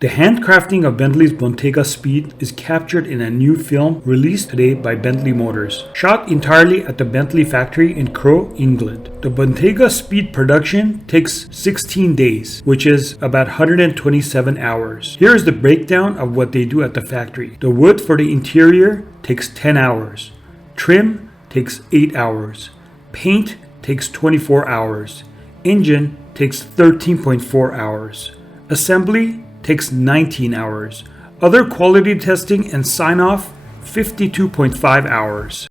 The handcrafting of Bentley's Bentayga Speed is captured in a new film released today by Bentley Motors, shot entirely at the Bentley factory in Crewe, England. The Bentayga Speed production takes 16 days, which is about 127 hours. Here is the breakdown of what they do at the factory. The wood for the interior takes 10 hours. Trim takes 8 hours. Paint takes 24 hours. Engine takes 13.4 hours. Assembly takes 19 hours. Other quality testing and sign-off, 52.5 hours.